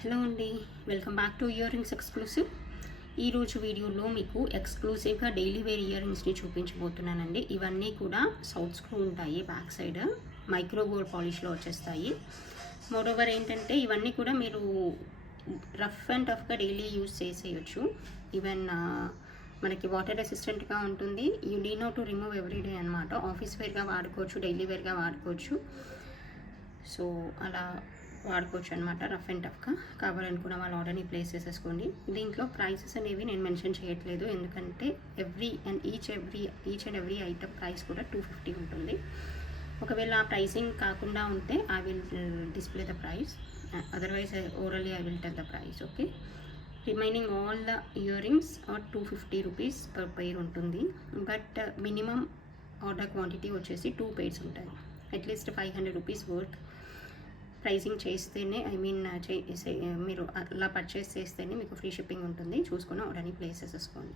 Hello అండి, welcome back to earrings exclusive. ఈరోజు వీడియోలో మీకు ఎక్స్క్లూసివ్గా డైలీ వేర్ ఇయర్ రింగ్స్ని చూపించబోతున్నానండి. ఇవన్నీ కూడా సౌత్ స్క్రూ ఉంటాయి, బ్యాక్ సైడ్ మైక్రో గోల్డ్ పాలిష్లో వచ్చేస్తాయి. మోరోవర్ ఏంటంటే ఇవన్నీ కూడా మీరు రఫ్ అండ్ టఫ్గా డైలీ యూజ్ చేసేయచ్చు. ఈవెన్ మనకి వాటర్ రెసిస్టెంట్గా ఉంటుంది. You need not to remove everyday అనమాట. ఆఫీస్ వేర్గా వాడుకోవచ్చు, డైలీ వేర్గా వాడుకోవచ్చు. సో అలా వాడుకోవచ్చు అనమాట. రఫ్ అండ్ టఫ్గా కావాలనుకున్న వాళ్ళు ఆర్డర్ని ప్లేస్ చేసేసుకోండి. దీంట్లో ప్రైసెస్ అనేవి నేను మెన్షన్ చేయట్లేదు, ఎందుకంటే each and every item price కూడా 250 ఉంటుంది. ఒకవేళ ఆ ప్రైసింగ్ కాకుండా ఉంటే I will display the price, otherwise orally I will tell the price. Okay, remaining all the ear rings 250 rupees per pair ఉంటుంది. బట్ మినిమం ఆర్డర్ క్వాంటిటీ వచ్చేసి 2 pairs ఉంటాయి. At least 500 rupees worth pricing చేస్తేనే, మీరు అలా purchase చేస్తేనే మీకు free shipping ఉంటుంది. చూసుకొని ఆర్డర్ని ప్లేస్ చేసేసుకోండి.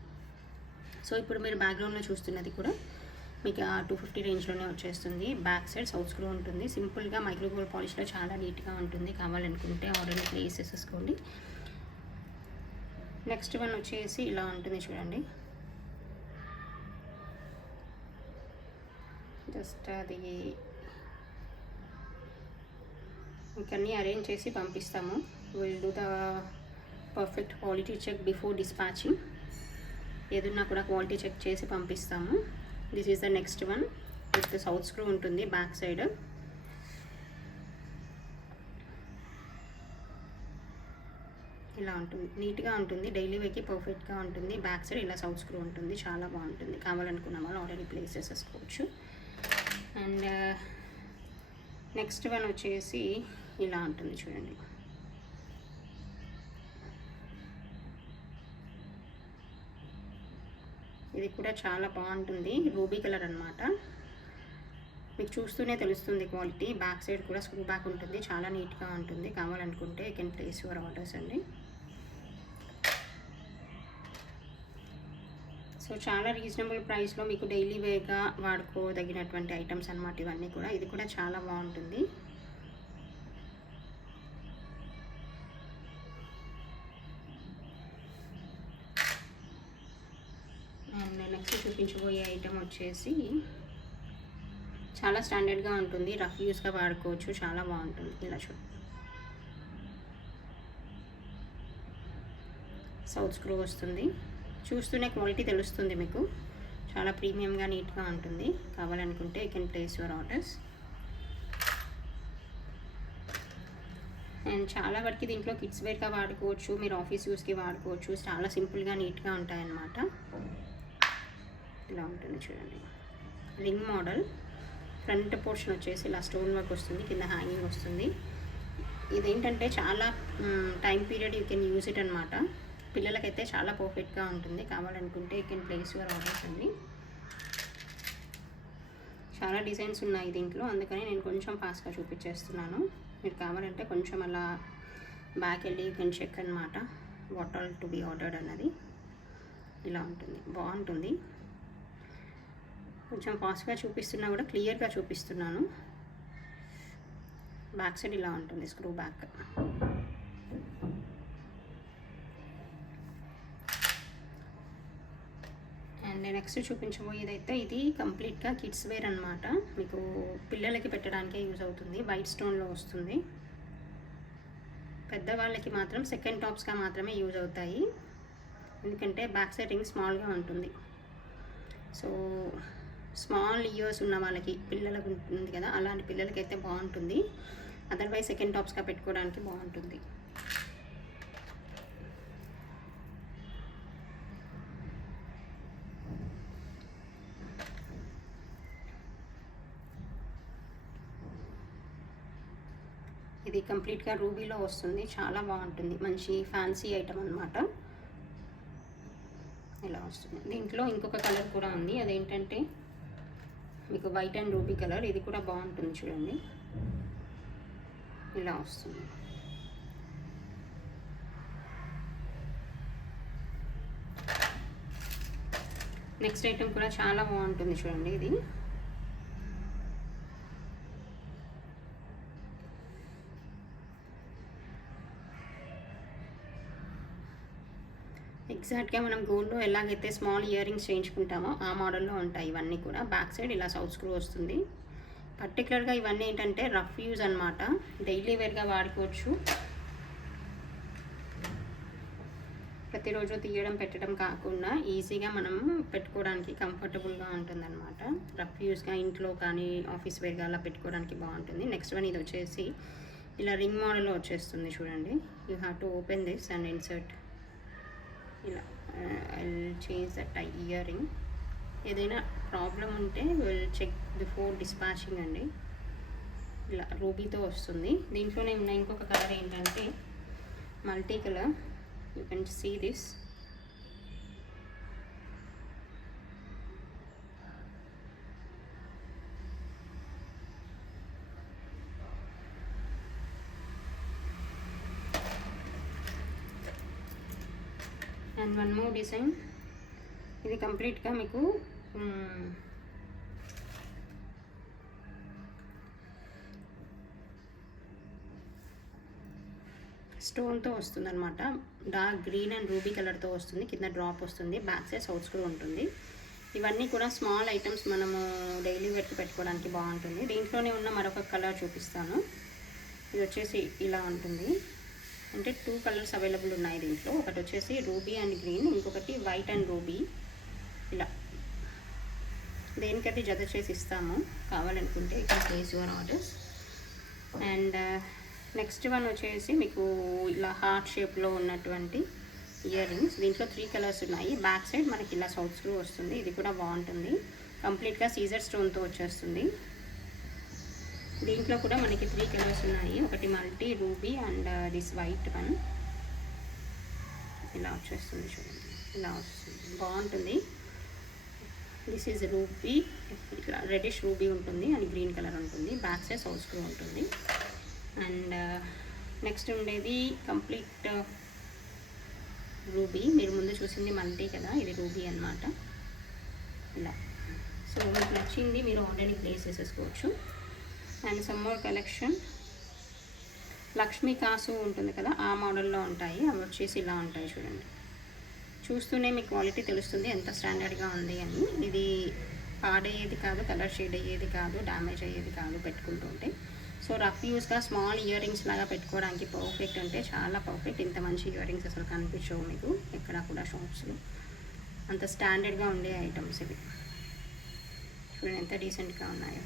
సో ఇప్పుడు మీరు బ్యాక్గ్రౌండ్లో చూస్తున్నది కూడా మీకు 250 రేంజ్లోనే వచ్చేస్తుంది. బ్యాక్ సైడ్ సౌత్ స్క్రూ ఉంటుంది. సింపుల్గా మైక్రో గోల్డ్ పాలిష్లో చాలా నీట్గా ఉంటుంది. కావాలనుకుంటే ఆర్డర్ని ప్లేస్ చేసేసుకోండి. నెక్స్ట్ వన్ వచ్చేసి ఇలా ఉంటుంది చూడండి. జస్ట్ అది ఇంకన్నీ అరేంజ్ చేసి పంపిస్తాము. Will do the perfect quality check before dispatching. ఏదన్నా కూడా క్వాలిటీ చెక్ చేసి పంపిస్తాము. This is the next one with south screw ఉంటుంది బ్యాక్ సైడ్. ఇలా ఉంటుంది, నీట్గా ఉంటుంది, డైలీ వేర్కి పర్ఫెక్ట్గా ఉంటుంది. బ్యాక్ సైడ్ ఇలా సౌత్ స్క్రూ ఉంటుంది, చాలా బాగుంటుంది. కావాలనుకున్న వాళ్ళు ఆల్రెడీ ప్లేస్ చేసేసుకోవచ్చు. అండ్ నెక్స్ట్ వన్ వచ్చేసి ఇలా ఉంటుంది చూడండి. ఇది కూడా చాలా బాగుంటుంది, రూబీ కలర్ అనమాట. మీకు చూస్తూనే తెలుస్తుంది క్వాలిటీ. బ్యాక్ సైడ్ కూడా స్క్రూ బ్యాక్ ఉంటుంది, చాలా నీట్గా ఉంటుంది. కావాలనుకుంటే you can place your orders అండి. సో చాలా రీజనబుల్ ప్రైస్లో మీకు డైలీ వేర్గా వాడుకోదగినటువంటి ఐటమ్స్ అన్నమాట ఇవన్నీ కూడా. ఇది కూడా చాలా బాగుంటుంది. అండ్ నెక్స్ట్ చూపించబోయే ఐటమ్ వచ్చేసి చాలా స్టాండర్డ్గా ఉంటుంది, రఫ్ యూస్గా వాడుకోవచ్చు, చాలా బాగుంటుంది. ఇలా సౌత్ స్క్రూ వస్తుంది. చూస్తూనే క్వాలిటీ తెలుస్తుంది మీకు. చాలా ప్రీమియంగా నీట్గా ఉంటుంది. కావాలనుకుంటే you can place your orders. And చాలా వరకు దీంట్లో కిడ్స్ వేర్గా వాడుకోవచ్చు, మీరు ఆఫీస్ యూస్కి వాడుకోవచ్చు. చాలా సింపుల్గా నీట్గా ఉంటాయన్నమాట. ఇలా ఉంటుంది చూడండి. రింగ్ మోడల్, ఫ్రంట్ పోర్షన్ వచ్చేసి ఇలా స్టోన్ వర్క్ వస్తుంది, కింద హ్యాంగింగ్ వస్తుంది. ఇదేంటంటే చాలా time period you can use it అనమాట. పిల్లలకైతే చాలా పర్ఫెక్ట్గా ఉంటుంది. కావాలనుకుంటే you can place your orders అండి. చాలా డిజైన్స్ ఉన్నాయి దీంట్లో, అందుకని నేను కొంచెం ఫాస్ట్గా చూపించేస్తున్నాను. మీరు కావాలంటే కొంచెం అలా బ్యాక్ వెళ్ళి యూ కెన్ చెక్ అనమాట what all to be ordered అన్నది. ఇలా ఉంటుంది, బాగుంటుంది. కొంచెం ఫాస్ట్గా చూపిస్తున్నా కూడా క్లియర్గా చూపిస్తున్నాను. బ్యాక్ సైడ్ ఇలా ఉంటుంది స్క్రూ బ్యాక్. అండ్ నెక్స్ట్ చూపించబోయేదైతే ఇది కంప్లీట్గా కిడ్స్ వేర్ అనమాట. మీకు పిల్లలకి పెట్టడానికే యూజ్ అవుతుంది. వైట్ స్టోన్లో వస్తుంది. పెద్దవాళ్ళకి మాత్రం సెకండ్ టాప్స్గా మాత్రమే యూజ్ అవుతాయి, ఎందుకంటే బ్యాక్ సైడ్ రింగ్ స్మాల్గా ఉంటుంది. సో స్మాల్ ఇయర్స్ ఉన్న వాళ్ళకి, పిల్లలకు ఉంటుంది కదా, అలాంటి పిల్లలకి అయితే బాగుంటుంది. అదర్వైజ్ సెకండ్ టాప్స్గా పెట్టుకోవడానికి బాగుంటుంది. ఇది కంప్లీట్గా రూబీలో వస్తుంది, చాలా బాగుంటుంది. మంచి ఫ్యాన్సీ ఐటమ్ అనమాట. ఇలా వస్తుంది. దీంట్లో ఇంకొక కలర్ కూడా ఉంది, అదేంటంటే మీకు వైట్ అండ్ రూబీ కలర్. ఇది కూడా బాగుంటుంది చూడండి. ఇలా వస్తుంది. నెక్స్ట్ ఐటమ్ కూడా చాలా బాగుంటుంది చూడండి. ఇది ఎగ్జాక్ట్గా మనం గోల్డ్లో ఎలాగైతే స్మాల్ ఇయర్ రింగ్స్ చేయించుకుంటామో ఆ మోడల్లో ఉంటాయి ఇవన్నీ కూడా. బ్యాక్ సైడ్ ఇలా సౌత్ స్క్రూ వస్తుంది. పర్టికులర్గా ఇవన్నీ ఏంటంటే రఫ్ యూజ్ అనమాట, డైలీ వేర్గా వాడుకోవచ్చు. ప్రతిరోజు తీయడం పెట్టడం కాకుండా ఈజీగా మనం పెట్టుకోవడానికి కంఫర్టబుల్గా ఉంటుందన్నమాట. రఫ్ యూస్గా ఇంట్లో కానీ ఆఫీస్ వేర్గా అలా పెట్టుకోవడానికి బాగుంటుంది. నెక్స్ట్ వన్ ఇది వచ్చేసి ఇలా రింగ్ మోడల్లో వచ్చేస్తుంది చూడండి. You have to open this and insert. ఇలా I change that earring. ఏదైనా ప్రాబ్లం ఉంటే విల్ చెక్ బిఫోర్ డిస్పాచింగ్ అండి. ఇలా రూబీతో వస్తుంది. దీంట్లోనే ఉన్న ఇంకొక కలర్ ఏంటంటే multi colour. You can see this. And one more design. ఇది కంప్లీట్గా మీకు స్టోన్తో వస్తుంది అనమాట. డార్క్ గ్రీన్ అండ్ రూబీ కలర్తో వస్తుంది. కింద డ్రాప్ వస్తుంది. బ్యాక్ సైడ్ సౌత్ స్క్రూ ఉంటుంది. ఇవన్నీ కూడా స్మాల్ ఐటమ్స్ మనము డైలీ వేర్కి పెట్టుకోవడానికి బాగుంటుంది. దీంట్లోనే ఉన్న మరొక కలర్ చూపిస్తాను. ఇది వచ్చేసి ఇలా ఉంటుంది. అంటే 2 కలర్స్ అవైలబుల్ ఉన్నాయి దీంట్లో. ఒకటి వచ్చేసి రూబీ అండ్ గ్రీన్, ఇంకొకటి వైట్ అండ్ రూబీ. ఇలా దేనికైతే జత చేసి ఇస్తాము. కావాలనుకుంటే ఇక్కడ place your orders. And next one వచ్చేసి మీకు ఇలా హార్ట్ షేప్లో ఉన్నటువంటి ఇయర్ రింగ్స్. దీంట్లో 3 కలర్స్ ఉన్నాయి. బ్యాక్ సైడ్ మనకి ఇలా సౌత్ స్క్రూ వస్తుంది. ఇది కూడా బాగుంటుంది. కంప్లీట్గా సీజర్ స్టోన్తో వచ్చేస్తుంది. దీంట్లో కూడా మనకి 3 కలర్స్ ఉన్నాయి. ఒకటి multi ruby and this white one. ఇలా వచ్చేస్తుంది చూడండి. ఇలా వస్తుంది, బాగుంటుంది. This is ruby. ఇట్లా రెడిష్ రూబీ ఉంటుంది అండ్ గ్రీన్ కలర్ ఉంటుంది. బ్యాక్ సైడ్ సౌత్ స్క్రూ ఉంటుంది. అండ్ నెక్స్ట్ ఉండేది కంప్లీట్ రూబీ. మీరు ముందు చూసింది మల్టీ కదా, ఇది రూబీ అన్నమాట. ఇలా సో మీకు నచ్చింది మీరు ఆల్రెడీ ప్లేస్ చేసేసుకోవచ్చు. And some more collection. Lakshmi కాసు ఉంటుంది కదా, ఆ మోడల్లో ఉంటాయి. అవి వచ్చేసి ఇలా ఉంటాయి చూడండి. చూస్తూనే మీకు క్వాలిటీ తెలుస్తుంది ఎంత స్టాండర్డ్గా ఉంది అని. ఇది పాడయ్యేది కాదు, కలర్ షేడ్ అయ్యేది కాదు, డ్యామేజ్ అయ్యేది కాదు పెట్టుకుంటుంటే. సో రఫ్ యూస్గా స్మాల్ ఇయర్ రింగ్స్ లాగా పెట్టుకోవడానికి పర్ఫెక్ట్, అంటే చాలా పర్ఫెక్ట్. ఇంత మంచి ఇయర్ రింగ్స్ అసలు కనిపించవు మీకు ఎక్కడ కూడా షాప్స్లో. అంత స్టాండర్డ్గా ఉండే ఐటమ్స్ ఇవి. చూడండి ఎంత డీసెంట్గా ఉన్నాయో.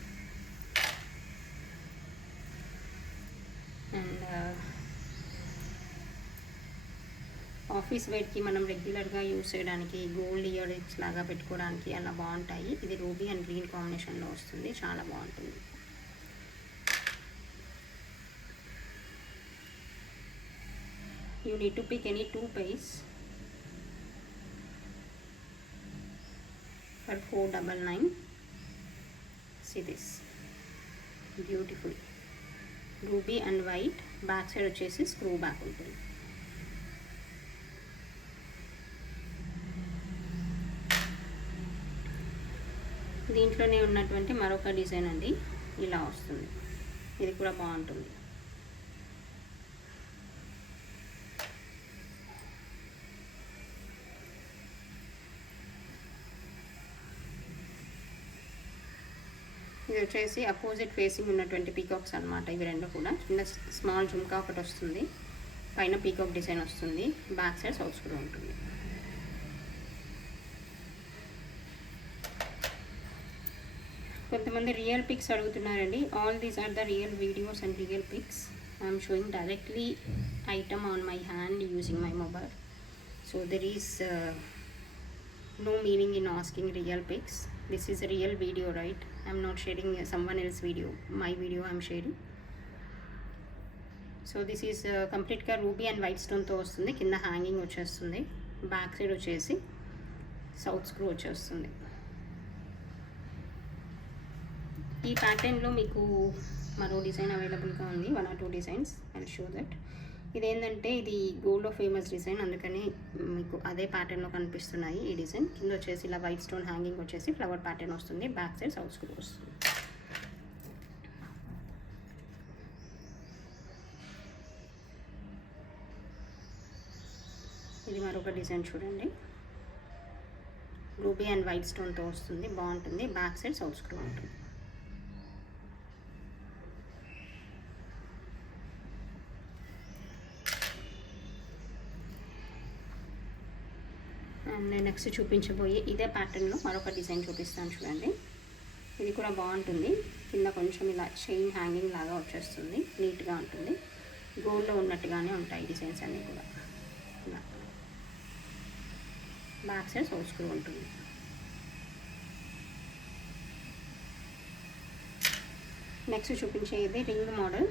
అండ్ ఆఫీస్ వేర్కి మనం రెగ్యులర్గా యూస్ చేయడానికి గోల్డ్ ఇయర్ రింగ్స్ లాగా పెట్టుకోవడానికి అలా బాగుంటాయి. ఇది రూబీ అండ్ గ్రీన్ కాంబినేషన్లో వస్తుంది, చాలా బాగుంటుంది. You need to pick any 2 pairs for 499. See this, beautiful ruby and white. Back side వచ్చేసి స్క్రూ బ్యాక్ ఉంటుంది. దీంట్లోనే ఉన్నటువంటి మరొక డిజైన్ అండి, ఇలా వస్తుంది. ఇది కూడా బాగుంటుంది. ఇది వచ్చేసి అపోజిట్ ఫేసింగ్ ఉన్నటువంటి పీకాక్స్ అనమాట. ఇవి రెండు కూడా చిన్న స్మాల్ జుమ్కా ఒకటి వస్తుంది, పైన పీకాక్ డిజైన్ వస్తుంది. బ్యాక్ సైడ్ సౌత్ స్క్రూ ఉంటుంది. కొంతమంది రియల్ పిక్స్ అడుగుతున్నారండి. All these are the real videos and real pics. I'm showing directly item on my hand using my mobile. So there is no meaning in asking real pics. This is a real video, right? I'm not sharing someone else video. My video I'm sharing. So this is complete గా ruby and white stone తో వస్తుంది. కింద hanging వచ్చేస్తుంది. Back side వచ్చేసి south screw వచ్చేస్తుంది. ఈ ప్యాటర్న్లో మీకు మరో డిజైన్ అవైలబుల్గా ఉంది. 1 or 2 designs. I show that. ఇదేంటంటే ఇది గోల్డ్లో ఫేమస్ డిజైన్, అందుకని మీకు అదే ప్యాటర్న్లో కనిపిస్తున్నాయి ఈ డిజైన్. కింద వచ్చేసి ఇలా వైట్ స్టోన్ హ్యాంగింగ్ వచ్చేసి ఫ్లవర్ ప్యాటర్న్ వస్తుంది. బ్యాక్ సైడ్ సౌత్ స్క్రూ వస్తుంది. ఇది మరొక డిజైన్ చూడండి, రూబీ అండ్ వైట్ స్టోన్తో వస్తుంది, బాగుంటుంది. బ్యాక్ సైడ్ సౌత్ స్క్రూ ఉంటుంది. అండ్ నేను నెక్స్ట్ చూపించబోయే ఇదే ప్యాటర్న్లో మరొక డిజైన్ చూపిస్తాను చూడండి. ఇది కూడా బాగుంటుంది. కింద కొంచెం ఇలా చైన్ హ్యాంగింగ్ లాగా వచ్చేస్తుంది, నీట్గా ఉంటుంది. గోల్డ్లో ఉన్నట్టుగానే ఉంటాయి డిజైన్స్ అన్నీ కూడా. ఇలా బ్యాక్ సైడ్ సౌత్ స్క్రూ ఉంటుంది. నెక్స్ట్ చూపించే ఇది రింగ్ మోడల్,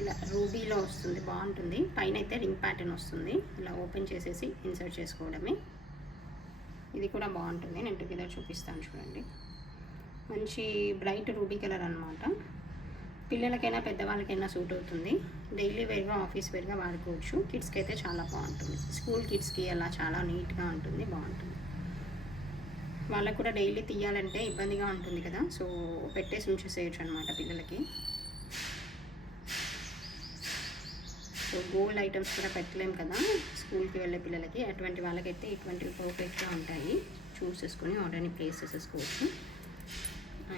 ఇలా రూబీలో వస్తుంది, బాగుంటుంది. పైన అయితే రింగ్ ప్యాటర్న్ వస్తుంది, ఇలా ఓపెన్ చేసేసి ఇన్సర్ట్ చేసుకోవడమే. ఇది కూడా బాగుంటుంది, నేను టుగెదర్ చూపిస్తాను చూడండి. మంచి బ్రైట్ రూబీ కలర్ అనమాట. పిల్లలకైనా పెద్దవాళ్ళకైనా సూట్ అవుతుంది. డైలీ వేర్గా ఆఫీస్ వేర్గా వాడుకోవచ్చు. కిడ్స్కి అయితే చాలా బాగుంటుంది, స్కూల్ కిడ్స్కి అలా చాలా నీట్గా ఉంటుంది, బాగుంటుంది. వాళ్ళకు కూడా డైలీ తీయాలంటే ఇబ్బందిగా ఉంటుంది కదా, సో పెట్టేసి ఉంచేసేయచ్చు అనమాట పిల్లలకి. సో గోల్డ్ ఐటమ్స్ కూడా పెట్టలేం కదా స్కూల్కి వెళ్ళే పిల్లలకి, అటువంటి వాళ్ళకైతే ఇటువంటివి పర్ఫెక్ట్గా ఉంటాయి. చూస్ చేసుకొని ఆర్డర్ని ప్లేస్ చేసేసుకోవచ్చు.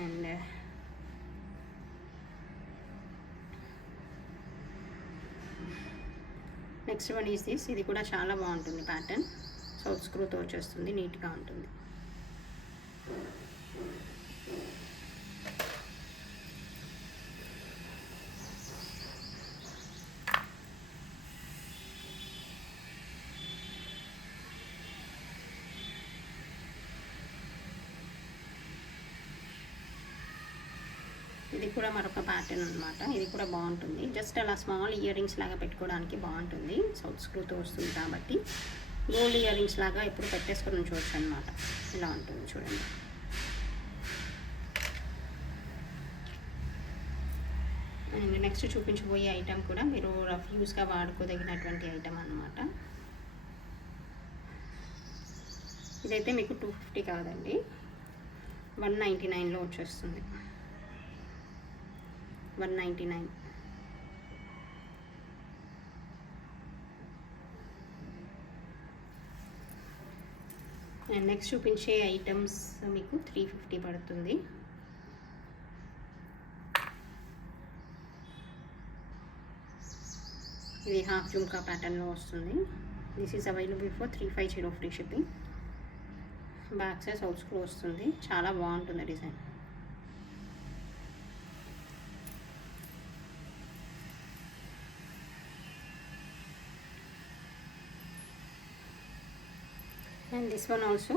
And next one is this. ఇది కూడా చాలా బాగుంటుంది ప్యాటర్న్, సౌత్ స్క్రూతో వచ్చేస్తుంది, నీట్గా ఉంటుంది. ఇది కూడా మరొక ప్యాటర్న్ అనమాట. ఇది కూడా బాగుంటుంది. జస్ట్ అలా స్మాల్ ఇయర్ రింగ్స్ లాగా పెట్టుకోవడానికి బాగుంటుంది, సౌత్ స్క్రూతో వస్తుంది కాబట్టి. గోల్డ్ ఇయర్ రింగ్స్ లాగా ఎప్పుడు పెట్టేసుకొని ఉంచవచ్చు అనమాట. ఇలా ఉంటుంది చూడండి. అండ్ నెక్స్ట్ చూపించబోయే ఐటమ్ కూడా మీరు రఫ్ యూస్గా వాడుకోదగినటువంటి ఐటమ్ అనమాట. ఇదైతే మీకు 250 కాదండి, 199లో వచ్చేస్తుంది. 199. అండ్ నెక్స్ట్ చూపించే ఐటమ్స్ మీకు 350 పడుతుంది. ఇది హాఫ్ జుమ్కా ప్యాటర్న్లో వస్తుంది. This is available for 350 free shipping. Back side south screw వస్తుంది, చాలా బాగుంటుంది design. And this one also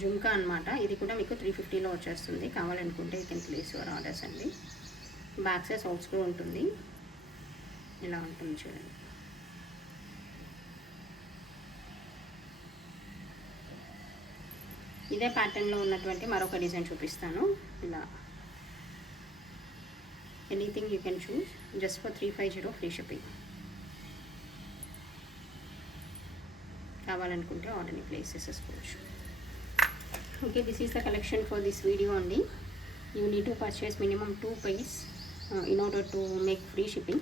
jhumka అనమాట. ఇది కూడా మీకు 350లో వచ్చేస్తుంది. కావాలనుకుంటే you can place your orders అండి. బ్యాక్ సైడ్ సౌత్ స్క్రూ ఉంటుంది, ఇలా ఉంటుంది చూడండి. ఇదే ప్యాటర్న్లో ఉన్నటువంటి మరొక డిజైన్ చూపిస్తాను. ఇలా anything you can choose, just for 350 free shipping. కావాలనుకుంటే ఆర్డర్ని ప్లేస్ చేసేసుకోవచ్చు. Okay, this is the collection for this video అండి. You need to purchase minimum 2 pairs in order to make free shipping.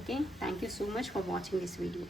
Okay, thank you so much for watching this video.